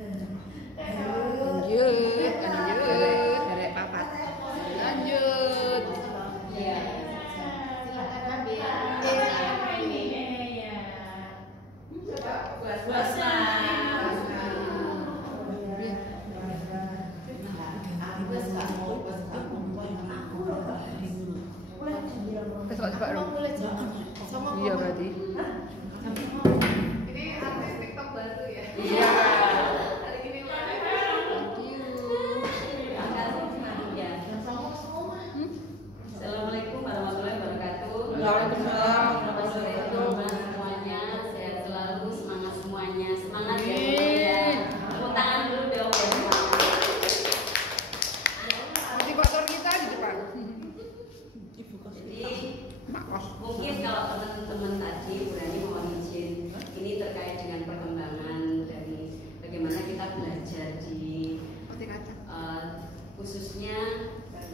Lanjut, dari papat. Lanjut. Iya. Silakan ambil. Apa ini? Ya. Puasa. Coba dong. Iya berarti. Ini artis TikTok baru ya? Iya. Hari ini mana? Thank you. Assalamualaikum warahmatullahi wabarakatuh. Waalaikumsalam. Selamat sore teman-teman semuanya. Sehat selalu, semangat semuanya. Semangat ya teman ya. Tepuk tangan dulu dong. Motivator kita di depan. Jadi mungkin kalau teman-teman tadi berani mohon izin, ini terkait dengan perkembangan dari bagaimana kita belajar di khususnya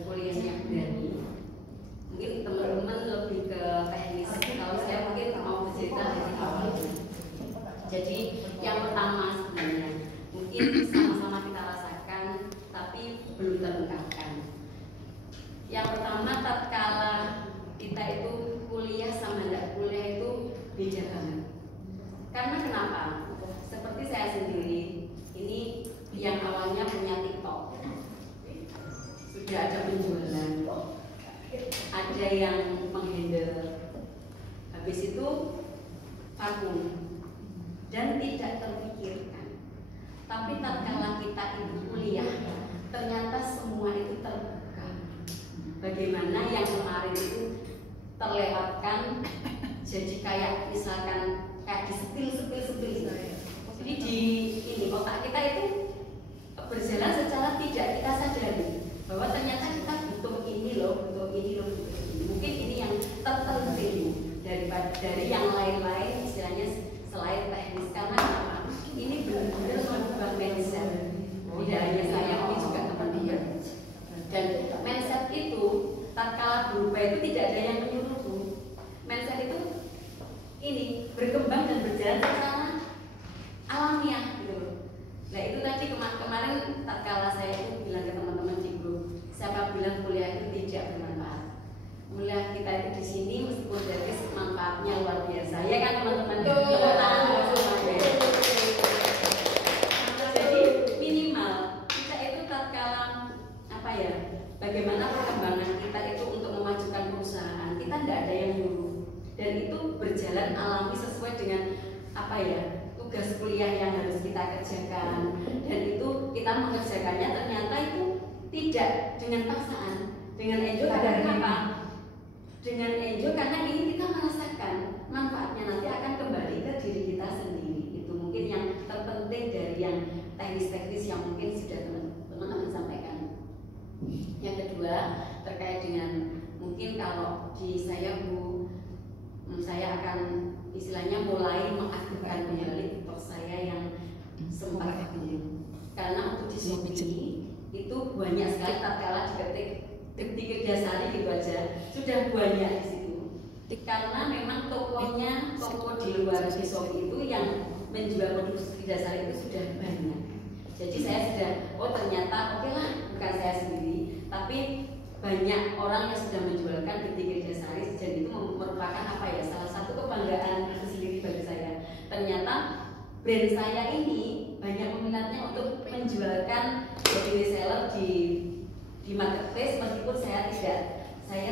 kuliahnya berani. Mungkin teman-teman lebih ke teknis. Kalau saya mungkin mau bercerita dari awal. Jadi yang pertama sebenarnya mungkin sama-sama kita rasakan, tapi belum terungkapkan. Yang pertama tatkala kita itu kuliah sama tidak kuliah itu beda banget. Karena kenapa? Seperti saya sendiri, ini yang awalnya punya TikTok, sudah ada penjualan, ada yang menghandle, habis itu vakum dan tidak terpikirkan. Tapi tatkala kita itu kuliah, ternyata semua itu terbuka. Bagaimana yang kemarin itu terlewatkan, jadi kayak misalkan kayak disepil. Jadi di ini otak kita itu berjalan secara tidak kita sadari bahwa ternyata kita butuh ini loh. Mungkin ini yang terpenting dari yang lain-lain istilahnya selain teknis. Karena apa? Ini benar-benar mengubah mindset. Tidak hanya saya, mungkin juga teman-teman. Dan mindset itu tatkala berubah itu tidak ada yang menyuruh. Mindset itu ini berkembang dan berjalan secara alamiah gitu. Nah itu tadi kemarin tatkala saya itu bilang ke teman-teman di grup, siapa bilang kuliah itu tidak bermanfaat? Kuliah kita itu di sini meskipun dari manfaatnya luar biasa, ya kan teman-teman? Jadi minimal kita itu tatkala apa ya? Bagaimana perkembangan kita itu untuk memajukan perusahaan, kita tidak ada yang nyuruh, dan itu berjalan alami sesuai dengan apa ya? Tugas kuliah yang harus kita kerjakan, dan itu kita mengerjakannya ternyata itu tidak dengan paksaan, dengan enjoy. Karena apa? Dengan enjoy karena ini kita merasakan manfaatnya nanti akan kembali ke diri kita sendiri. Itu mungkin yang terpenting dari yang teknis-teknis yang mungkin sudah teman-teman sampaikan. Yang kedua terkait dengan mungkin kalau di saya saya akan istilahnya mulai mengaktifkan kembali TikTok saya yang sempat aktif. Karena untuk di Shopee itu banyak sekali tatkala diketik Kerjasari gitu aja sudah banyak di situ. Karena memang toko di luar di Shopee itu yang menjual produk Kerjasari itu sudah banyak. Jadi saya sudah ternyata oke lah, bukan saya sendiri, tapi banyak orang yang sudah menjualkan ketik Kerjasari, dan itu merupakan apa ya, salah satu kebanggaan tersendiri bagi saya. Ternyata brand saya ini banyak peminatnya untuk menjualkan jadi reseller di marketplace, meskipun saya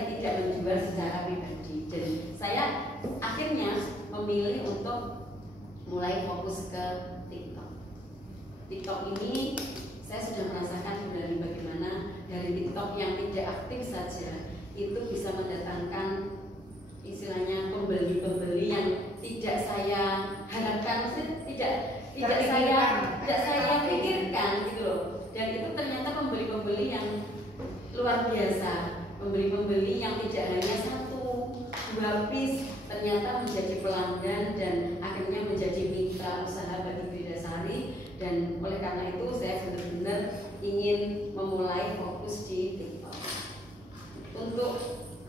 tidak menjual secara pribadi. Dan saya akhirnya memilih untuk mulai fokus ke TikTok ini. Saya sudah merasakan dari bagaimana dari TikTok yang tidak aktif saja itu bisa mendatangkan istilahnya pembeli-pembeli yang tidak saya harapkan, tidak saya pikirkan gitu loh. Dan itu ternyata pembeli-pembeli yang luar biasa, pembeli-pembeli yang tidak hanya 1-2 piece, ternyata menjadi pelanggan dan akhirnya menjadi mitra usaha bagi Kerjasari. Dan oleh karena itu saya benar-benar ingin memulai fokus di TikTok. Untuk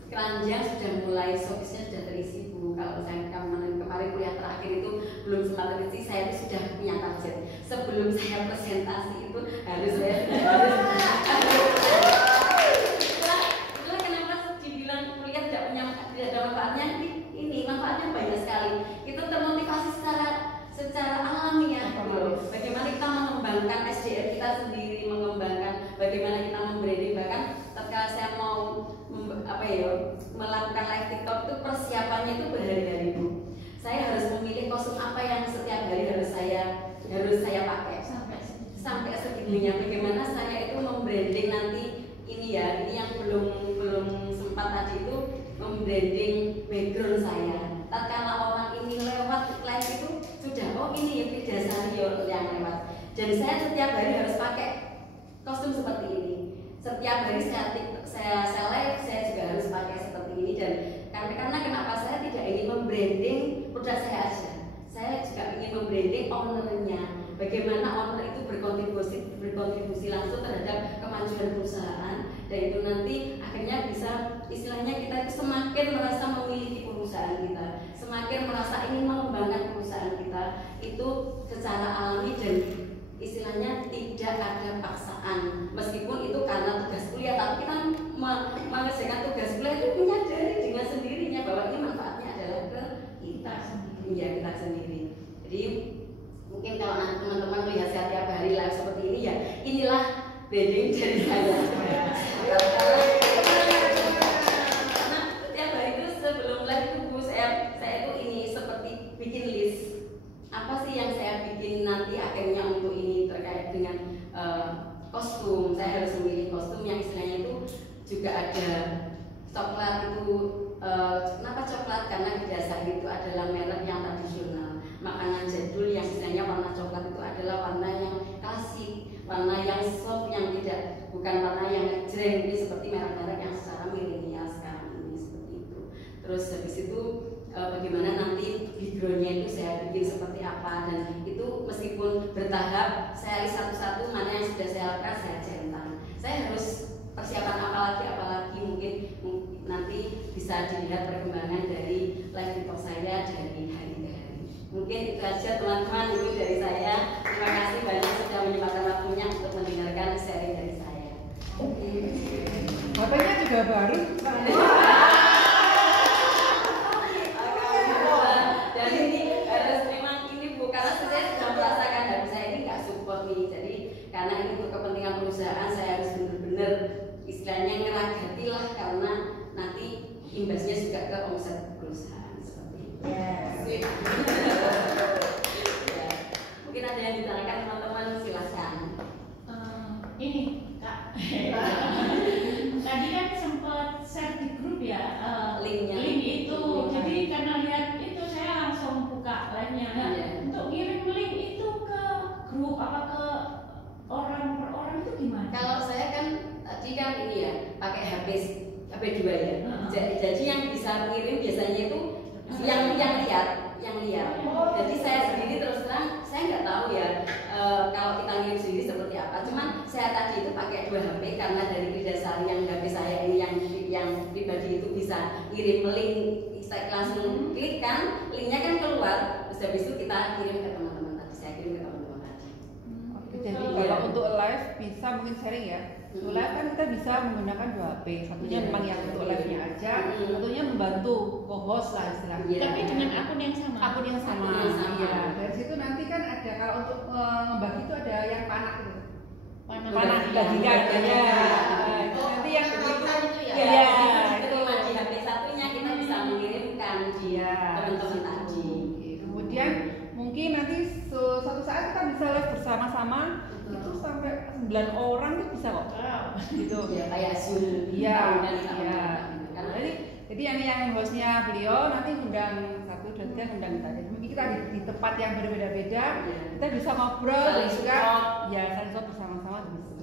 keranjang sudah mulai, shopee-nya sudah terisi Bu. Kalau saya kemarin kuliah terakhir itu belum sempat terisi, saya itu sudah punya target. Sebelum sebelum saya presentasi itu harus itulah kenapa dibilang kuliah tidak ada manfaatnya. Ini manfaatnya banyak sekali. Kita termotivasi secara alami ya. Bagaimana kita mengembangkan SDM kita sendiri, mengembangkan bagaimana kita membranding. Bahkan ketika saya mau melakukan live TikTok itu persiapannya itu berhari-hari Bu. Saya harus memilih kostum apa yang setiap hari harus saya pakai sampai segitunya. Bagaimana saya itu membranding nanti ini yang belum sempat tadi itu membranding background saya. Tatkala orang ini lewat live itu sudah ini ya Frida Sario yang lewat. Dan saya setiap hari harus pakai kostum seperti ini. Setiap hari saya live saya juga harus pakai seperti ini. Dan karena kenapa saya tidak ingin membranding produk saya aja. Saya juga ingin membranding ownernya. Bagaimana owner itu berkontribusi langsung terhadap kemajuan perusahaan, dan itu nanti akhirnya bisa istilahnya kita itu semakin merasa memiliki perusahaan kita, semakin merasa ingin mengembangkan perusahaan kita itu secara alami dan istilahnya tidak ada paksaan. Meskipun itu karena tugas kuliah, tapi kita mengerjakan tugas kuliah itu menyadari dengan sendirinya bahwa ini manfaatnya adalah ke kita sendiri. Jadi mungkin kalau nanti teman-teman melihat saya tiap hari live seperti ini ya, inilah branding dari saya. Karena setiap hari itu sebelum live itu saya itu ini seperti bikin list. Apa sih yang saya bikin nanti akhirnya untuk ini terkait dengan kostum. Saya harus memilih kostum yang istilahnya itu juga ada coklat itu. Kenapa coklat? Karena di dasar itu adalah merek yang tradisional. Makanan jadul yang istilahnya warna coklat itu adalah warna yang klasik, warna yang soft, yang bukan warna yang ngejreng seperti merek-merek yang secara milenial sekarang ini seperti itu. Terus habis itu bagaimana nanti backgroundnya itu saya bikin seperti apa, dan itu meskipun bertahap saya lihat satu-satu mana yang sudah saya lakukan saya centang. Saya harus persiapan apalagi mungkin nanti bisa dilihat perkembangan dari live TikTok saya dari hari ke hari. Mungkin itu aja teman-teman, itu dari saya. Terima kasih banyak sudah menyempatkan waktunya untuk mendengarkan sharing dari saya. Bapaknya juga baru. Dan ini memang ini karena saya sudah merasakan dari saya ini nggak support nih. Jadi karena ini untuk kepentingan perusahaan saya harus benar-benar istilahnya ngeragati lah, karena nanti imbasnya juga ke omset perusahaan seperti itu. Yes. Ya. Mungkin ada yang ditanyakan teman-teman, silakan. Ini Kak, tadi kan sempat share di grup ya link itu. Jadi karena lihat itu saya langsung buka live-nya. Untuk kirim link itu ke grup apa ke orang per orang itu gimana? Kalau saya kan tadi kan ini ya pakai HP 2 ya. Jadi yang bisa ngirim biasanya itu yang lihat. Jadi saya sendiri terus terang saya nggak tahu ya kalau kita ngirim sendiri seperti apa. Cuman saya tadi itu pakai 2 HP karena dari dasar yang HP saya ini yang pribadi itu bisa ngirim link, saya langsung klik kan, linknya kan keluar. Terus habis itu kita kirim ke teman-teman tadi. Saya kirim ke teman-teman tadi. Jadi kalau untuk live bisa mungkin sharing ya. Untuk live kan kita bisa menggunakan 2 HP. Satunya memang yang untuk live-nya aja, satunya membantu co-host lah istilahnya. Tapi dengan akun yang sama. Iya. Dari situ nanti kan ada kalau untuk membagi itu ada yang panah itu. Panah dibagikan ya. Nanti yang itu ya. Iya, itu di HP satunya kita bisa mengirimkan teman-teman tadi. Kemudian mungkin nanti suatu saat kita bisa live bersama-sama. Itu sampai 9 orang tuh bisa kok. Gitu. Ya kayak Zoom. Iya. Karena Jadi yang hostnya beliau nanti undang 1, 2, 3 undang kita. Jadi mungkin kita di tempat yang berbeda-beda, kita bisa ngobrol juga. Ya, saling support bersama-sama bisa.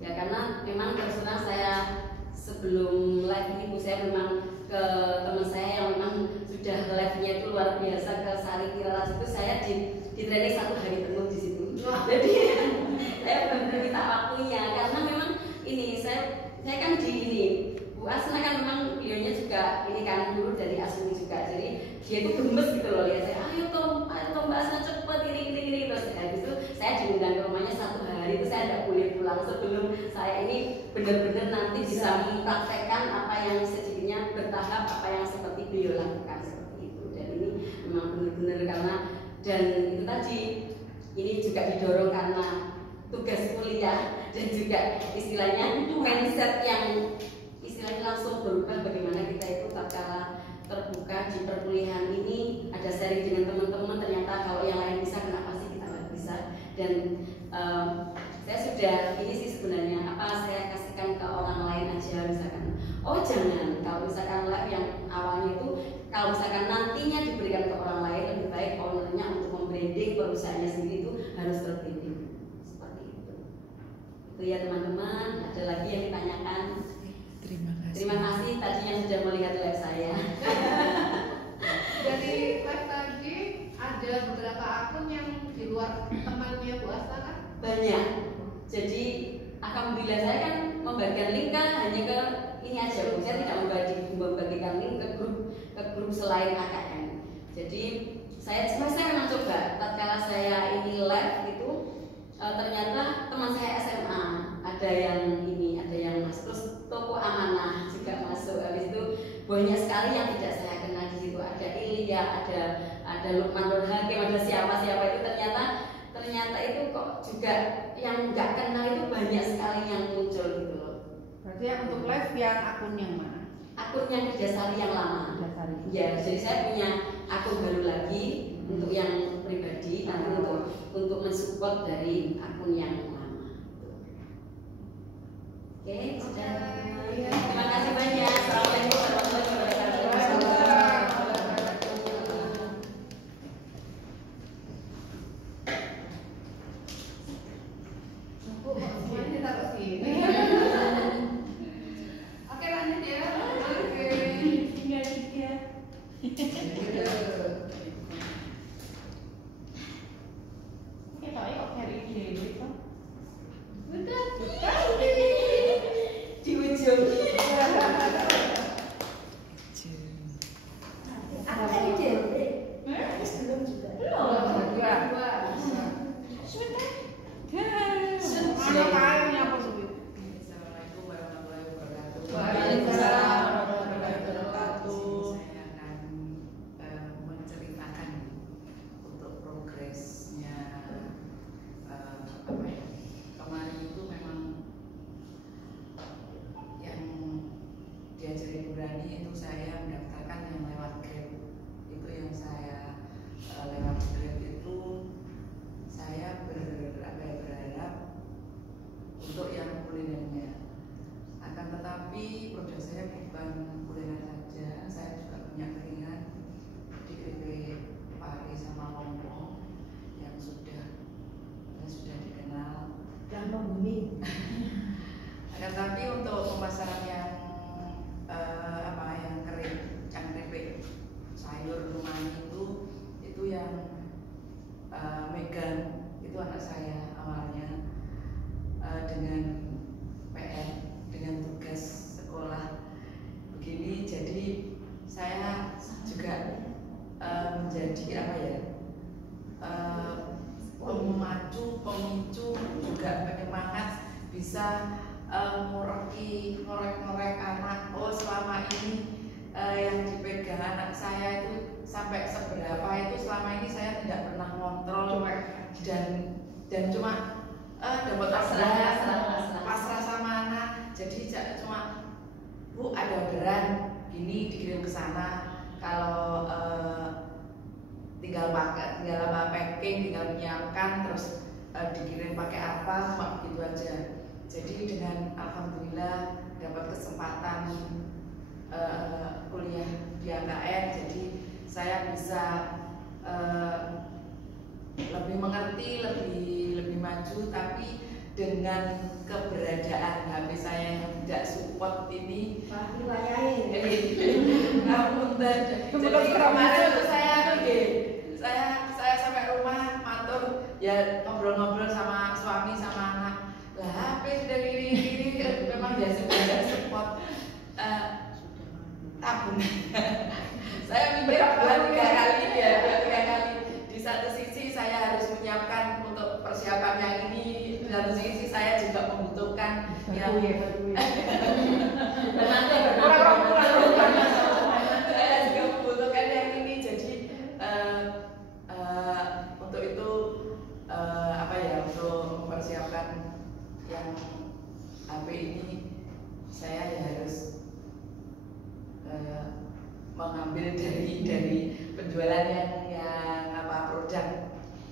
Ya karena memang terus terang saya sebelum live ini Bu, saya memang ke teman saya yang memang sudah live-nya itu luar biasa ke Sari Kiralas itu saya di training 1 hari penuh di situ. Jadi saya benar-benar minta waktunya karena memang ini saya kan di ini Bu Asna kan memang beliaunya juga ini kan dulu dari Asuni juga, jadi dia itu gemes gitu loh lihat saya, ayo Mbak Asna cepet ini terus habis itu saya ini benar-benar nanti bisa mempraktekkan apa yang sejadinya bertahap, apa yang seperti beliau lakukan seperti itu. Dan ini memang benar-benar karena dan itu tadi ini juga didorong karena tugas kuliah dan juga istilahnya mindset yang istilahnya langsung berubah bagaimana kita itu tatkala terbuka di perkuliahan ini ada sharing dengan teman-teman, ternyata kalau yang lain bisa kenapa sih kita nggak bisa. Dan saya sudah ini sih sebenarnya apa saya kasihkan ke orang lain aja, misalkan oh jangan, kalau misalkan live yang awalnya itu kalau misalkan nantinya diberikan ke orang lain lebih baik ownernya untuk membranding perusahaannya sendiri itu harus terbranding seperti itu ya teman-teman. Ada lagi yang ditanyakan? Terima kasih tadi yang sudah melihat live saya. Dari live tadi ada beberapa akun yang di luar temannya Bu Asta kan? Banyak. Jadi alhamdulillah saya kan membagikan link kan hanya ke ini aja, saya tidak membagikan link ke grup selain AKN. Jadi saya memang coba tatkala saya ini live itu ternyata teman saya SMA ada yang ini, ada yang masuk, terus toko amanah juga masuk. Habis itu banyak sekali yang tidak saya kenal di situ. Ada Ilya, ada Lukman Nur Hakim, ada siapa itu ternyata itu kok juga yang nggak kenal itu banyak sekali yang muncul gitu loh. Berarti yang untuk live yang akun yang mana? Akun yang Kerjasari yang lama. Kerjasari. Ya, jadi saya punya akun baru lagi untuk yang pribadi, nanti untuk mensupport dari akun yang lama. Oke, sudah. Terima kasih banyak. Assalamualaikum warahmatullahi wabarakatuh. Semuanya taruh sini. Oke lanjut ya. Oke. Tinggal 3. Kita kok cari ide itu. Udah. Di ujung. Aku tadi DLT. Belum juga. Dua. Mana kalian apa sih? Assalamualaikum warahmatullahi wabarakatuh. Waalaikumsalam warahmatullahi wabarakatuh. Saya akan menceritakan untuk progresnya apa ya. Kemarin itu memang yang diajari Bu Rani itu saya mendaftarkan yang lewat Grab. Itu yang saya lewat Grab itu saya berharap untuk yang kulinernya. Akan tetapi produk saya bukan kuliner saja, saya juga punya keringat di keripik pari sama lompong yang sudah dikenal Dan membumi. Akan tetapi untuk pemasaran yang yang kering, yang keripik sayur rumah itu yang megang itu anak saya awalnya. Dengan PR, dengan tugas sekolah begini, jadi saya juga menjadi pemicu juga penyemangat bisa ngorek anak. Oh selama ini yang dipegang anak saya itu sampai seberapa itu selama ini saya tidak pernah kontrol dan cuma dapat pasrah sama anak. Jadi cuma Bu ada orderan ini dikirim ke sana, kalau tinggal packing, tinggal menyiapkan, terus dikirim pakai apa, cuma begitu aja. Jadi dengan alhamdulillah dapat kesempatan kuliah di AKN, jadi saya bisa lebih mengerti, lebih maju, tapi dengan keberadaan HP saya yang tidak support ini. Namun jadi kemarin itu saya sampai rumah matur ya, ngobrol-ngobrol sama suami sama anak. Lah HP sudah gini memang dia sudah tidak support tabungan. Saya mikir 2-3 kali. Di satu sisi saya harus menyiapkan untuk persiapan yang ini, di satu sisi saya juga membutuhkan Baku ya, baku ya. Saya juga membutuhkan yang ini, jadi untuk itu apa ya, untuk mempersiapkan yang HP ini saya harus mengambil dari penjualan yang apa produk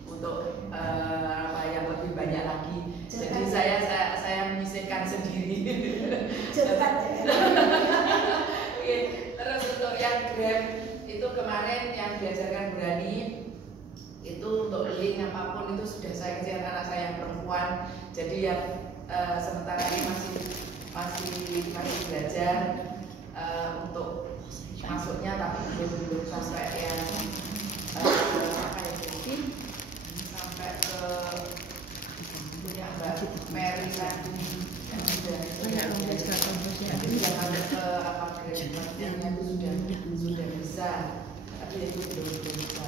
untuk apa yang lebih banyak lagi. Jadi saya menyisihkan sendiri. Oke, terus untuk yang Grab itu kemarin yang diajarkan Burani itu untuk link apapun itu sudah saya kejar anak saya yang perempuan. Jadi yang sementara ini masih belajar untuk masuknya, tapi belum sampai yang apa ya, sampai ke punya Mbak Mary tadi yang sudah sampai ke apa grade-nya itu sudah bisa, tapi itu belum bisa.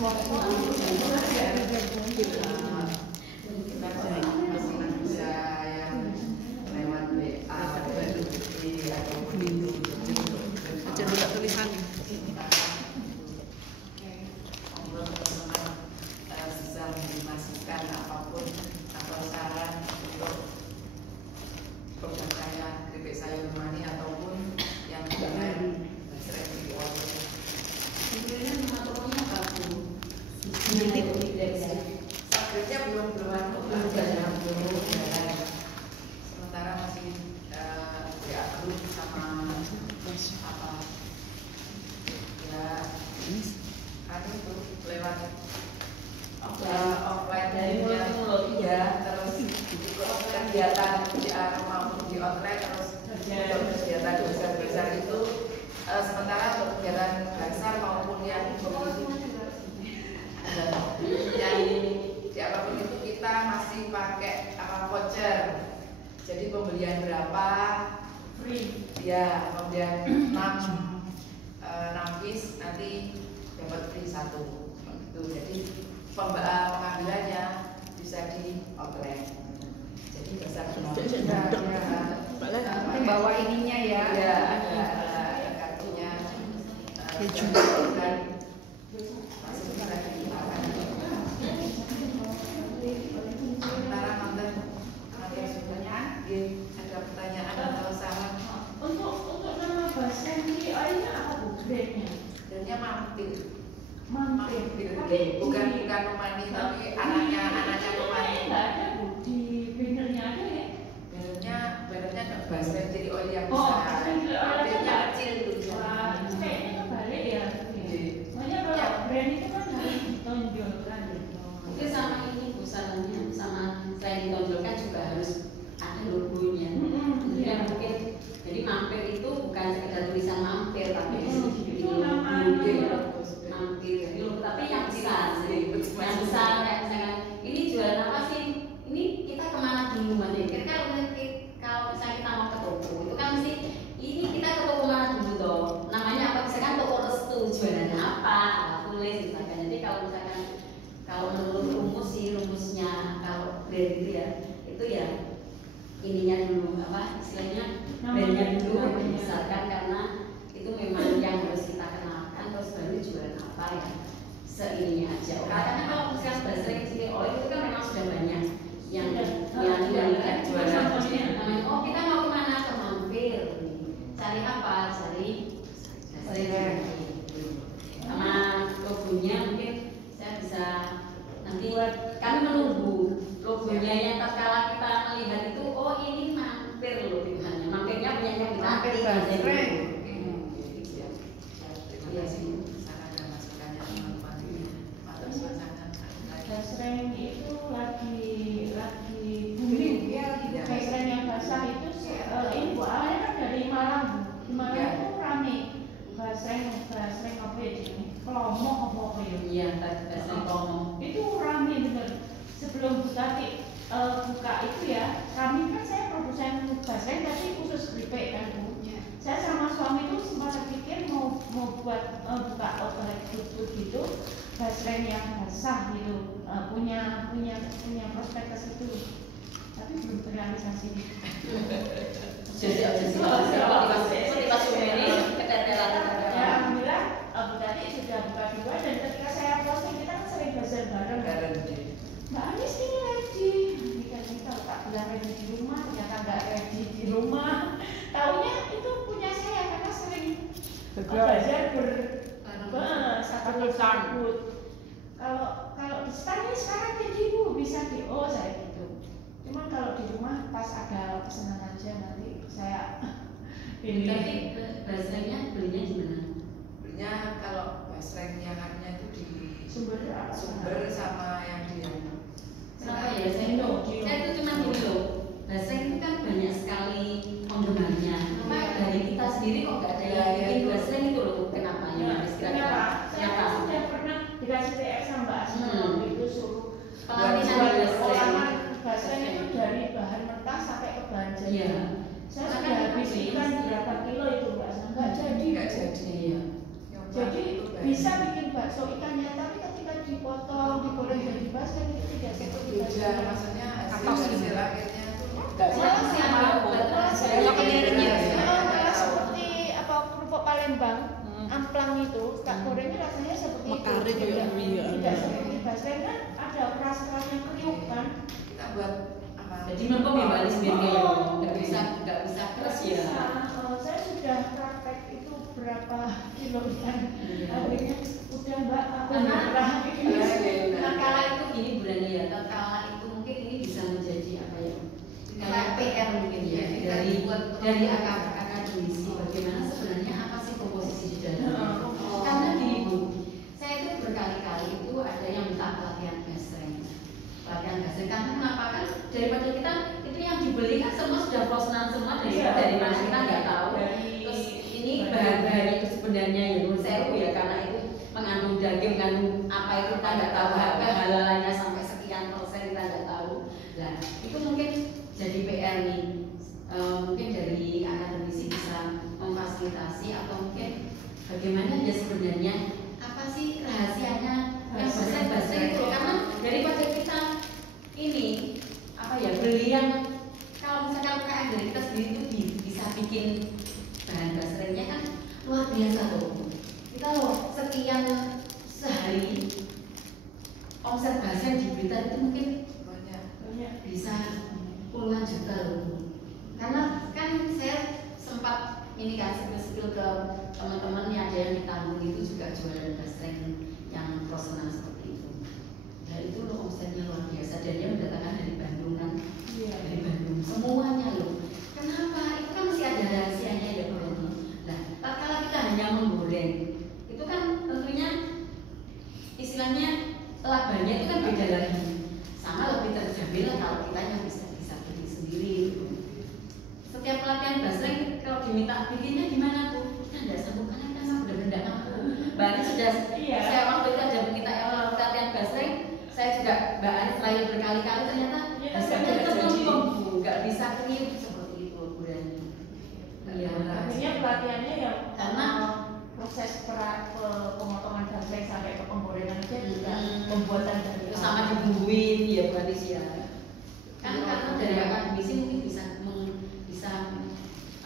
Masih bisa yang lewat WA ataupun itu aja juga tulisannya. Teman-teman bisa memastikan apapun atau saran untuk produk saya, keripik sayur mani ataupun yang lain sering dijual. Sebenarnya motornya bagus. Sakitnya belum sementara masih diatur sama apa ya, kan itu lewat offline ya, terus kegiatan maupun di online, terus untuk kegiatan besar itu sementara untuk kegiatan besar maupun yang di apapun itu kita masih pakai apa voucher. Jadi pembelian berapa free ya, pembelian 6 piece nanti dapat free 1 gitu. Jadi pengambilannya bisa di outlet. Jadi besar bawa ininya ya. Ya, ada kartunya. Dan masih bisa digunakan. Sementara nonton ada pertanyaan atau saran? Untuk nama bahasa ini apa bu grade-nya? Grade-nya mampir. Mampir. Bukan Numani, tapi anaknya Numani. Enggak ada bu, di bannernya ada ya? Bannernya nggak bahasa, jadi oli yang Oh, besar. Mampirnya kecil tuh. Wah, kayaknya kebalik ya. Makanya kalau brand itu kan harus ditonjolkan gitu. Mungkin sama ini busananya, sama selain ditonjolkan juga harus ada logonya. Ya, mungkin jadi mampir itu bukan sekedar tulisan mampir, tapi itu namanya mampir. Tapi yang besar, yang besar kayak misalkan ini jualan apa sih? Ini kita kemana dulu nanti? Kalau misalnya kita mau ke toko, itu kan mesti ini kita ke toko mana dulu toh? Namanya apa? Misalkan toko restu, jualannya apa? Tulis misalkan. Jadi kalau menurut rumusnya kalau brand itu ya ininya dulu apa istilahnya brandnya dulu dibesarkan, karena itu memang yang harus kita kenalkan, terus baru jualan apa ya seininya aja. Karena kalau misalnya bahasa sering sini itu kan memang sudah banyak yang kan jualan namanya oh kita mau kemana, ke mampir, cari apa, cari sama logonya mungkin saya bisa nanti kami menunggu logonya yang tatkala kita melihat itu oh ini mampir loh, mampirnya punya kita Mampir Basreng. Terima kasih saran dan masukannya teman-teman. Matur suwun sangat. Basreng itu lagi booming ya, basreng yang basah itu ini bu awalnya kan dari Malang. Di Malang itu rame basreng apa ya ini kelompok apa ya? Iya, basreng kelompok. Itu rame bener. Sebelum Bu Tati buka itu ya, kami kan saya produsen basreng tapi khusus keripik kan Bu. Saya sama suami itu sempat terpikir mau buat buka outlet food gitu, basreng yang basah gitu, punya prospektus itu, tapi belum terrealisasi. Jadi motivasi ini keteteran. Ya alhamdulillah Bu Tati sudah buka 2 dan ketika saya posting kita kan sering belajar bareng. Mbak Anis ini ready. Nanti kalau tak bilang ready di rumah ternyata nggak ready di rumah. Taunya itu punya saya karena sering belajar bersakut-sakut. Kalau di stand ini sekarang ready Bu, bisa di saya gitu. Cuman kalau di rumah pas ada pesanan aja nanti saya ini. Tapi bahasanya belinya di mana? Belinya kalau basreng yang hanya itu di Sumber sama yang di Kenapa ya? Saya itu cuma gini loh. Basreng itu kan banyak sekali penggemarnya. Dari kita sendiri kok nggak ada yang bikin basreng itu loh. Kenapa ya? Kenapa? Saya sudah pernah dikasih PR sama Mbak Asma waktu itu suruh olahan basreng itu dari bahan mentah sampai ke bahan jadi. Saya sudah habis ikan berapa kilo itu Mbak Asma, nggak jadi. Ya. Jadi bisa bikin bakso ikannya, tapi ketika dipotong, digoreng jadi basreng itu tidak seperti basreng. Maksudnya hasil akhirnya itu malah seperti apa kerupuk Palembang, amplang itu, tak gorengnya rasanya seperti mekaring itu. Tidak seperti basreng kan ada keras-kerasnya kriuk kan. Kita buat apa? Jadi memang bebas sendiri, nggak bisa keras ya. Saya sudah praktek itu berapa kilo kan, akhirnya udah Mbak aku nah kala itu gini bulan ya, kala itu mungkin ini bisa menjadi apa ya? Kayak PR mungkin ya dari akademisi bagaimana sebenarnya apa sih komposisi di dalam? Karena gini Bu, saya itu berkali-kali itu ada yang minta pelatihan basreng. Karena kenapa kan daripada kita itu yang dibeli kan semua sudah frozenan semua dari mana kita nggak tahu. Terus ini bahan-bahan itu sebenarnya ya menurut saya ya karena itu mengandung daging, mengandung apa itu kita nggak tahu halalannya sampai sekian persen kita nggak tahu. Nah itu mungkin jadi PR nih. Mungkin dari akademisi bisa memfasilitasi atau mungkin bagaimana ya sebenarnya apa sih rahasianya yang basreng itu karena daripada kita ini apa ya beli yang kalau misalkan UKM dari kita sendiri itu bisa bikin bahan basrengnya kan luar biasa loh. Kita loh sekian sehari omset basreng di Blitar itu mungkin banyak bisa puluhan juta loh. Karena kan saya sempat ini kan skill ke teman-teman yang ada yang di Tambun itu juga jualan basreng yang frozenan seperti itu. Dan itu loh omsetnya luar biasa dan dia mendatangkan dari Bandung kan, dari Bandung semuanya loh. Kenapa? Itu kan masih ada rahasianya ya Bu. Nah, kalau kita hanya menggoreng, itu kan tentunya istilahnya labanya itu kan beda lagi. Sama lebih terjamin lah kalau kita yang bisa beli sendiri. Setiap pelatihan basreng kalau diminta bikinnya gimana Bu? Kita tidak sanggup karena kita sama benar-benar tidak mampu. Bahkan sudah saya waktu itu ada minta pelatihan basreng, saya juga Mbak Anis terakhir berkali-kali ternyata basrengnya tertumpuk Bu, nggak bisa kriuk seperti itu Bu Rani. Iya. Akhirnya pelatihannya ya karena proses pemotongan basreng sampai ke penggorengan aja juga pembuatan dari itu sama dibumbuin ya Bu Anis ya. Kan karena dari akademisi mungkin bisa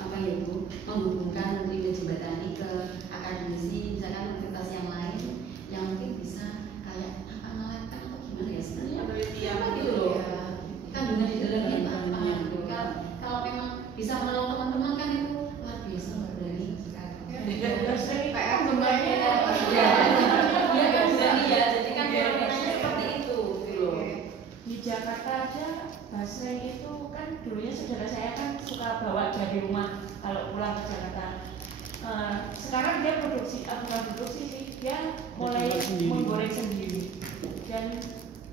apa ya Bu menghubungkan menteri menjembatani ke akademisi misalkan universitas yang lain yang mungkin bisa kayak apa ngelakukan atau gimana ya sebenarnya apa gitu loh kandungan di dalamnya apa gitu kalau memang bisa menolong teman-teman kan itu luar biasa dari PR sebenarnya ya kan ya jadi kan fenomena seperti itu gitu loh. Di Jakarta aja basreng itu kan dulunya saudara saya kan suka bawa dari rumah kalau pulang ke Jakarta. Sekarang dia produksi, bukan produksi sih, dia mulai menggoreng sendiri dan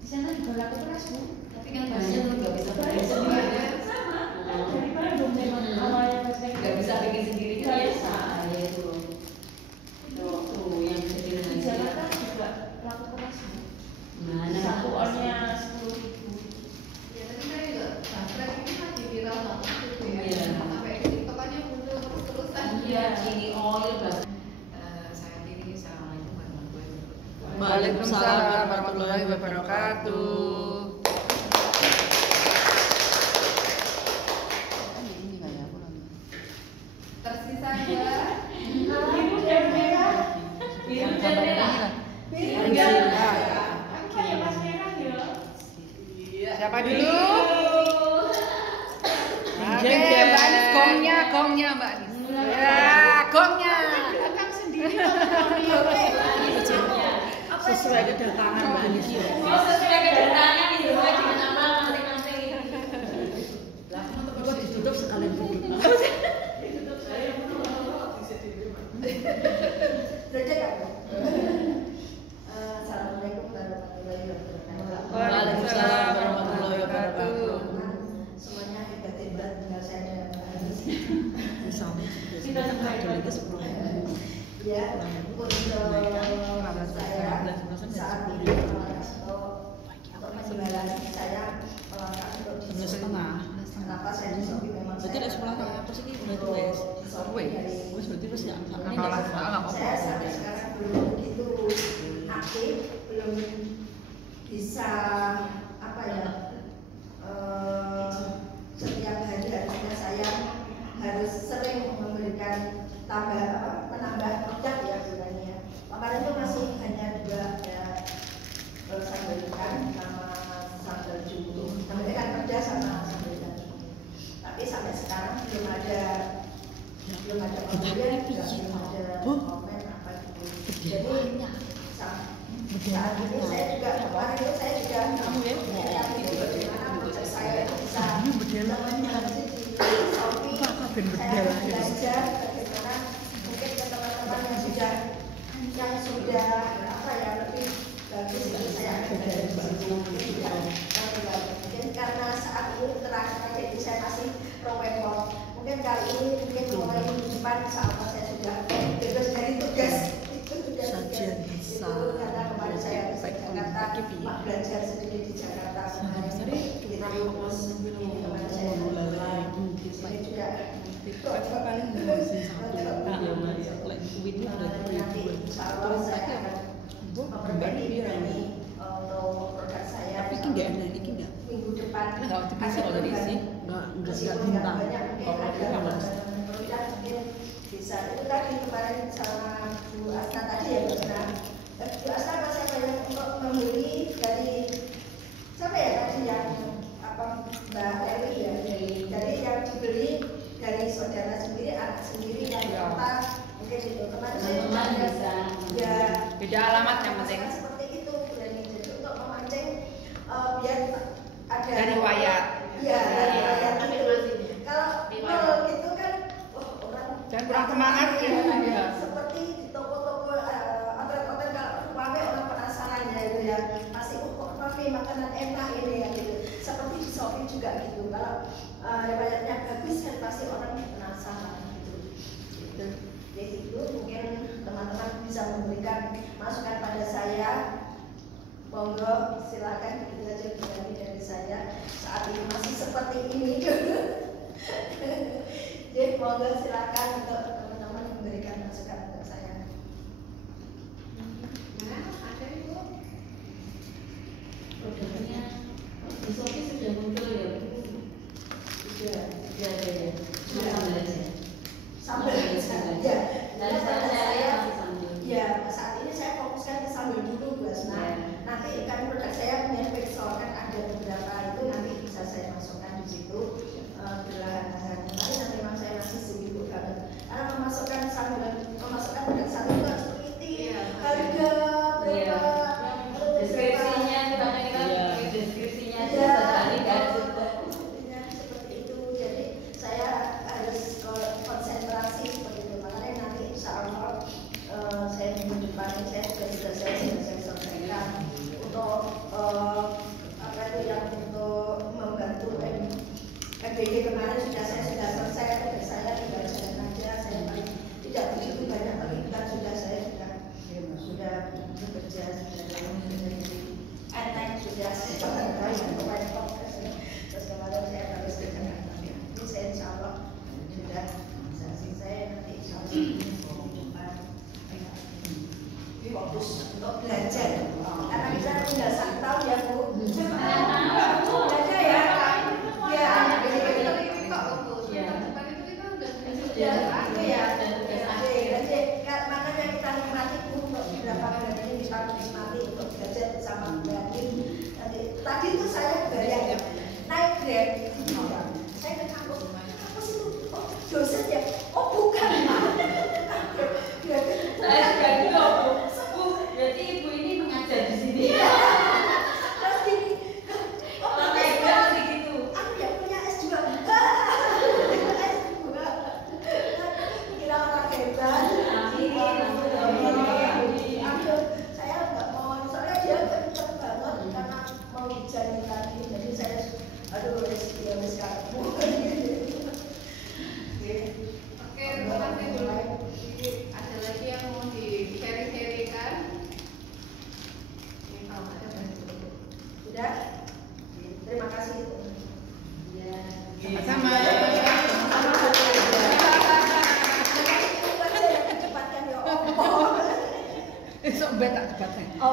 di sana juga laku keras Bu. Tapi kan basreng nggak bisa bikin sendiri sama dari Bandung memang awalnya basreng nggak bisa bikin sendiri nggak kan bisa. ya itu tuh yang jadi Di Jakarta juga laku keras Bu. mana Satu onnya 10.000. Ya tadi saya juga basreng ini kan di viral banget gitu ya. Iya. Sampai di TikTok aja muncul terus-terusan. iya ini oil bahkan saya kiri assalamualaikum warahmatullahi wabarakatuh. Waalaikumsalam. Waalaikumsalam warahmatullahi wabarakatuh. Tersisa dua. Biru dan merah. Biru dan merah. Biru dan merah. Aku kayak Mas Merah ya. Siapa dulu? Oke, Mbak Anis, gongnya Mbak Anis. Ya, gongnya. Rekam sendiri. Sesuai kedatangan Mbak Anis. Oh, sesuai kedatangan disesuai dengan nama masing-masing. Kok ditutup sekalian ditutup. Assalamualaikum warahmatullahi wabarakatuh. Waalaikumsalam warahmatullahi wabarakatuh. Semuanya hebat-hebat, tinggal saya dan Mbak Anis. Kita sampai Ya, untuk saya saat ini untuk menjelaskan saya untuk di kenapa saya di Shopee memang saya saya sampai sekarang belum begitu aktif, belum bisa apa ya, setiap hari harusnya saya harus sering memberikan menambah produk ya bulannya. Makanya itu masih hanya dua ya, sambal ikan sama sambal juhu, sambal ikan pedas sama sambal ikan juhu. Tapi sampai sekarang belum ada pembelian, juga belum ada komen apa gitu. Jadi saat ini saya juga kemarin itu saya juga bagaimana proses saya itu bisa mengatasi di Shopee. Saya belajar bagaimana mungkin ke teman-teman yang sudah apa ya lebih bagus itu saya akan belajar di situ. Mungkin karena saat ini terakhir ini saya masih promepot. Mungkin kali ini mungkin mulai minggu depan insya Allah saya sudah bebas dari tugas itu karena kemarin saya di Jakarta belajar sendiri di Jakarta kemarin saya di sini juga nanti insya Allah saya akan memperbaiki untuk produk saya minggu depan mungkin bisa itu tadi kemarin sama Bu Asna tadi ya Bu Asna. Bu Asna masih banyak untuk membeli dari siapa ya tadi yang apa Mbak Ewi ya, jadi yang dibeli dari saudara sendiri, anak sendiri yang apa mungkin itu kemarin saya Bisa. ya Beda alamat yang penting. seperti itu berani jadi untuk memancing biar ada Dari riwayat. Iya, dari riwayat itu. Kalau nol gitu kan, orang Dan kurang semangat ya. seperti di toko-toko hotel-hotel kalau rame orang penasaran ya itu ya, pasti kok rame makanan enak ini ya gitu. Seperti di Shopee juga gitu. Kalau riwayatnya bagus kan pasti orang penasaran gitu. Gitu. Jadi itu mungkin teman-teman bisa memberikan masukan pada saya. Monggo silakan kita jadi dari saya saat ini masih seperti ini. Jadi monggo silakan untuk teman-teman memberikan masukan untuk saya. Nah, ada Ibu. Produknya di Shopee sudah muncul ya? Sudah ada ya? Cuma sambal aja? Sambal ya. Dari saya masih sambal. Ya, saat ini saya fokuskan ke sambal dulu Bu Asna. Nanti kan produk saya punya backsource kan ada beberapa itu nanti bisa saya masukkan di situ belahan-belahan. Nanti memang saya masih sibuk banget. Karena memasukkan produk satu itu harus teliti, harga berapa, Deskripsinya juga kita deskripsinya ya, tadi kan. seperti itu. Jadi saya harus konsentrasi seperti itu. Makanya nanti insya Allah saya minggu depan ini saya sudah selesaikan untuk apa itu yang untuk membantu MBG kemarin sudah selesai, dan saya tinggal jalan aja. Saya paling tidak begitu banyak terlibat, saya sudah bekerja sudah terus kemarin saya harus ke Jakarta. Ini saya insya Allah sudah selesai, nanti insya Allah fokus untuk belajar. Karena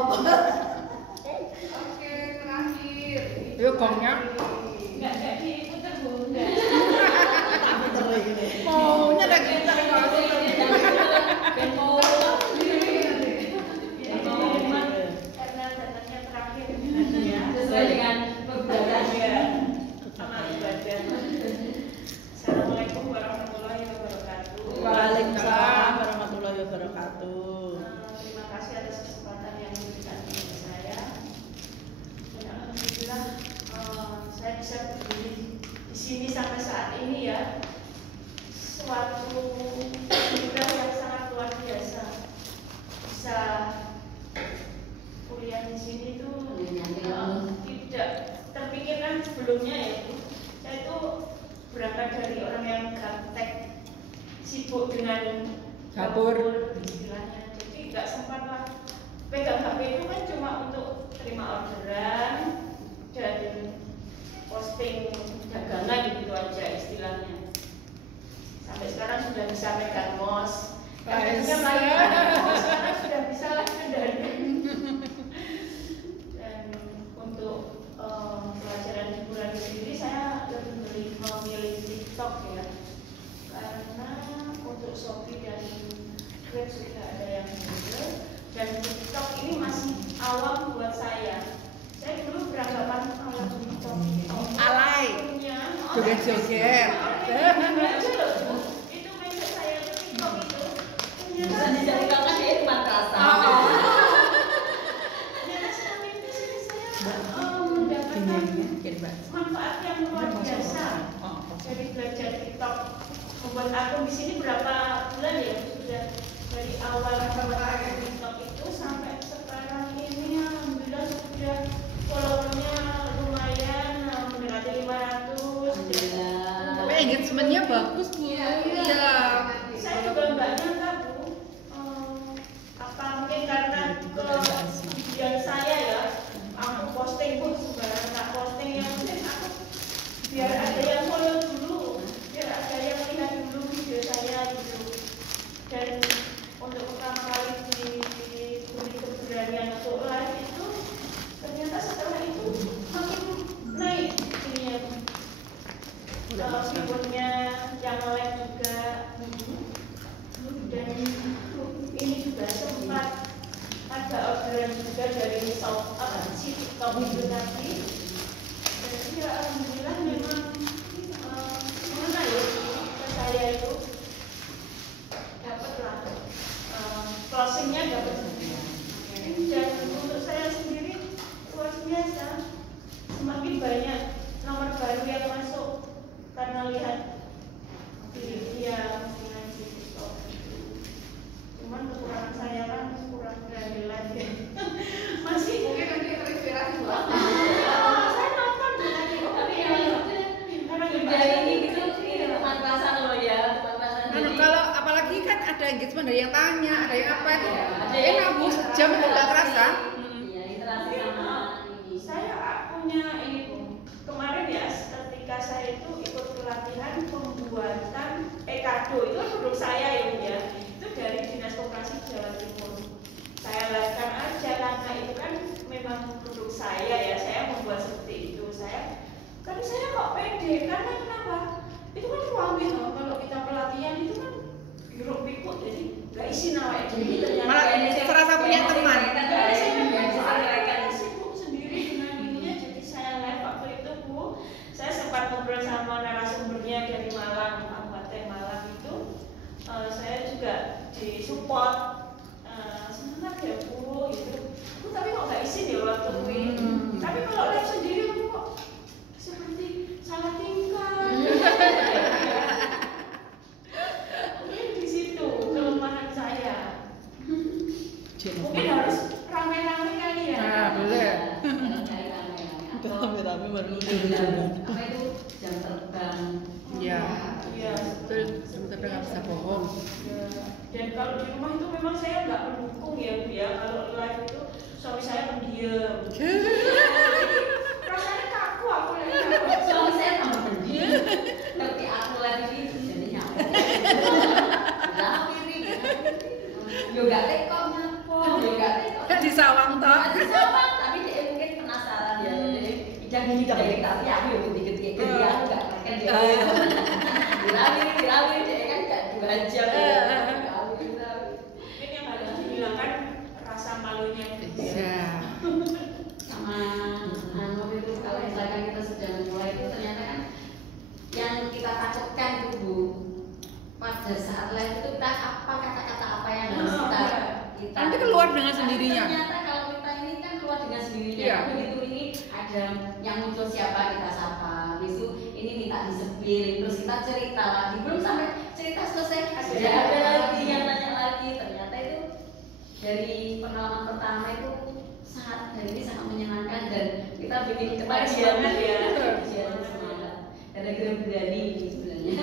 Oke, terakhir. Yuk, gongnya. Enggak diputer Bu. Enggak. Maunya lagi Karena datanya terakhir ya. Sesuai dengan kebijakannya. Amal ibadah. Assalamualaikum warahmatullahi wabarakatuh. Waalaikumsalam warahmatullahi wabarakatuh. Terima kasih atas kesempatan yang diberikan kepada saya. Dan alhamdulillah saya bisa berdiri di sini sampai saat ini ya. Suatu anugerah yang sangat luar biasa. Bisa kuliah di sini tuh tidak terpikirkan sebelumnya ya Bu. Saya itu berangkat dari orang yang gaptek, sibuk dengan Dapur. istilahnya. Jadi nggak sempat lah pegang HP itu kan cuma untuk terima orderan dan posting dagangan gitu aja istilahnya. Sampai sekarang sudah bisa pegang mos. Akhirnya sekarang sudah bisa lah kendali. Dan untuk pelajaran hiburan sendiri saya lebih memilih TikTok ya, karena untuk Shopee dan Grab sudah ada yang handle, dan TikTok ini masih awam buat saya. Saya dulu beranggapan kalau TikTok Alay. punya Joget-joget. itu mindset saya itu TikTok itu Bisa ternyata dijadikan khidmat rasa. ternyata selama ini saya mendapatkan manfaat yang luar biasa dari belajar TikTok. Membuat akun di sini berapa bulan ya sudah dari awal membuat akun TikTok itu sampai sekarang ini alhamdulillah sudah followernya lumayan mendekati 500. Tapi engagementnya bagus Bu. Iya. Saya juga nggak nyangka Bu, apa mungkin karena kegiatan saya ya, aku posting Bu sebarang tak posting yang mungkin aku biar ada yang follow dulu, biar ada yang lihat dulu video saya gitu. Dan untuk pertama kali diberi keberanian untuk live itu, ternyata setelah itu makin naik ininya. Viewernya yang lain juga, dan ini juga sempat ada orderan juga dari si TikTok itu tadi. Jadi ya alhamdulillah memang mana ya ke saya itu dapatlah closingnya dapat. Dan untuk saya sendiri luar biasa, semakin banyak nomor baru yang masuk karena lihat dia dengan TikTok. Cuman kekurangan saya kan kurang berani lagi. Masih Mungkin nanti terinspirasi buat saya nonton tadi. Karena Kerja ini gitu, ini teman rasa loh ya, teman rasa. Anu, kalau apalagi kan ada engagement dari yang tanya, ada yang apa itu. Ada Enak Bu, sejam itu nggak kerasa. Iya, interaksi sama ini. saya punya ini Bu. Kemarin ya ketika saya itu ikut pelatihan pembuatan kado, itu kan produk saya ya Bu ya. Itu dari Dinas Koperasi Jawa Timur. Saya lakukan aja karena itu kan memang produk saya ya, saya membuat seperti itu. Tapi saya kok pede, karena kenapa? Itu kan ruangnya loh, kalau kita pelatihan itu kan hiruk pikuk, jadi gak isi nawanya. Jadi ternyata Malah serasa punya teman. saya sibuk sendiri dengan ininya, jadi saya live waktu itu Bu. Saya sempat ngobrol sama narasumbernya dari Malang, Kabupaten Malang itu. Saya juga disupport semangat ya Bu gitu. Bu, tapi kok gak izin ya waktu itu. Tapi kalau live sendiri Bu kok seperti salah tingkah. Mungkin di situ kelemahan saya. Mungkin harus rame-rame kali ya. Nah, boleh. Rame-rame baru Apa itu jam terbang? Iya. Iya. Betul, sebentar nggak bisa bohong. Ya. Dan kalau di rumah itu memang saya nggak mendukung ya Bu ya. Kalau live itu suami saya pendiam. Rasanya kaku aku lihat. Suami saya tambah pendiam. Tapi aku lagi jadi nyampe. Udah piring. Yo gak teko nyapo, yo gak teko. Kan di sawang toh. Jadi tapi aku ya gede-gede aku nggak kan dia. Dirawir dia kan nggak 2 jam. Mungkin yang harus dihilangkan rasa malunya. Iya. Sama itu kalau misalkan kita sudah mulai itu ternyata kan yang kita takutkan itu Bu, pada saat live itu kita apa kata-kata apa yang harus kita Nanti keluar dengan sendirinya. Ternyata kalau kita ini kan keluar dengan sendirinya. Iya. Begitu ini ada yang muncul siapa kita sapa, besok ini minta disepil, terus kita cerita lagi, belum sampai cerita selesai sudah ada lagi yang nanya lagi. Ternyata itu dari pengalaman pertama itu hari ini sangat menyenangkan dan kita bikin ketagihan ya. Semangat. Karena kita berani sebenarnya.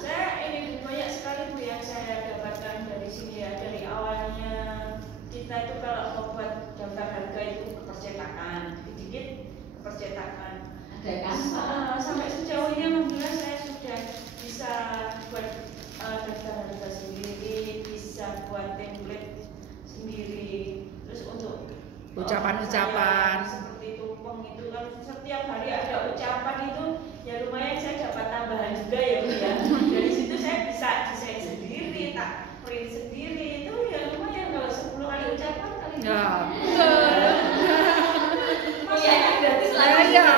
Saya ini banyak sekali Bu yang saya dapatkan dari sini ya, dari awalnya kita itu kalau mau buat daftar harga itu percetakan, dikit percetakan. Ada kan? Sampai sejauh ini alhamdulillah saya sudah bisa buat daftar harga sendiri, bisa buat template sendiri. Terus untuk Ucapan-ucapan. seperti tumpeng itu kan setiap hari ada ucapan itu ya lumayan saya dapat tambahan juga ya Bu ya. Dari situ saya bisa desain sendiri, tak print sendiri, itu ya lumayan kalau 10 kali ucapan kali. Ya. Iya, gratis lah. Iya.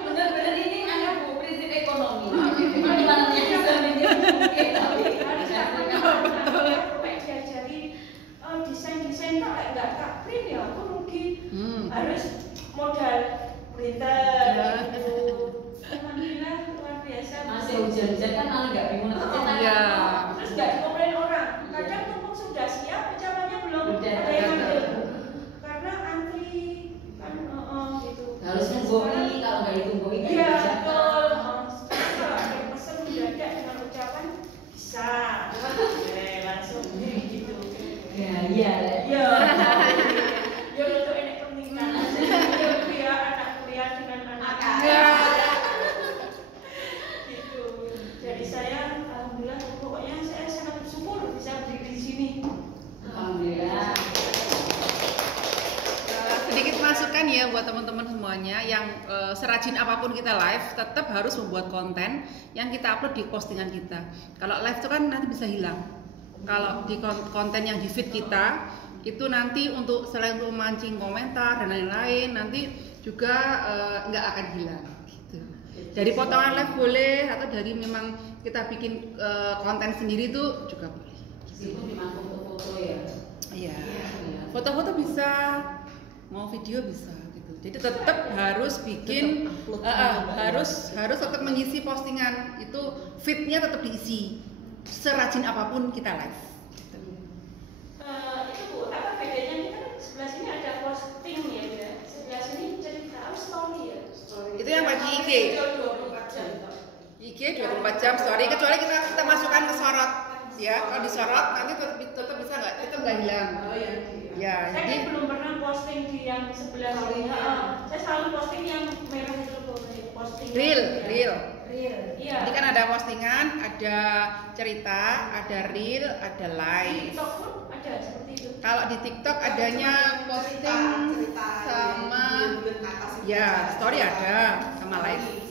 Benar-benar ini ada Bu prinsip ekonomi. Gimana bisa mungkin tapi Harus sampai diajari desain-desain tak nggak tak print ya aku rugi. Harus modal printer gitu. Alhamdulillah luar biasa. masih hujan-hujan kan malah nggak bingung cetak. Iya. Terus nggak dikomplain orang. Kadang tumpeng sudah siap, ucapannya belum ada yang ambil. Karena antri kan gitu. Harus nungguin, kalau nggak ditungguin nggak Iya bisa. betul. Sekarang kalau ada yang pesen mendadak dengan ucapan bisa. Langsung gitu. Ya iya. Iya. Ya untuk ini pentingkan. Ya kuliah anak kuliah dengan anak. Ya. Gitu. Jadi saya alhamdulillah pokoknya saya sangat bersyukur bisa berdiri di sini. Alhamdulillah. Sedikit masukan ya buat teman-teman semuanya yang serajin apapun kita live tetap harus membuat konten yang kita upload di postingan kita. Kalau live itu kan nanti bisa hilang. Kalau di konten yang di feed kita itu nanti untuk selain untuk memancing komentar dan lain-lain nanti juga nggak akan hilang. Gitu. Dari potongan live boleh atau dari memang kita bikin konten sendiri itu juga boleh. Meskipun cuma foto-foto ya. Iya. Foto-foto bisa, mau video bisa gitu. Jadi tetap harus bikin harus tetap mengisi postingan itu feednya tetap diisi serajin apapun kita live. Itu Bu, apa bedanya kita kan sebelah sini ada posting ya, sebelah sini cerita story ya. Itu yang bagi IG. 24 jam. IG 24 jam story kecuali kita masukkan ke sorot ya. Kalau disorot nanti tetap bisa nggak? Tetap nggak hilang. Oh iya. Ya, Saya jadi kan belum pernah posting di yang sebelah sini. Saya selalu posting yang merah itu posting. real. Iya. Jadi kan ada postingan, ada cerita, ada reel, ada Di live. TikTok pun ada seperti itu. Kalau di TikTok adanya posting sama ya story ada sama live.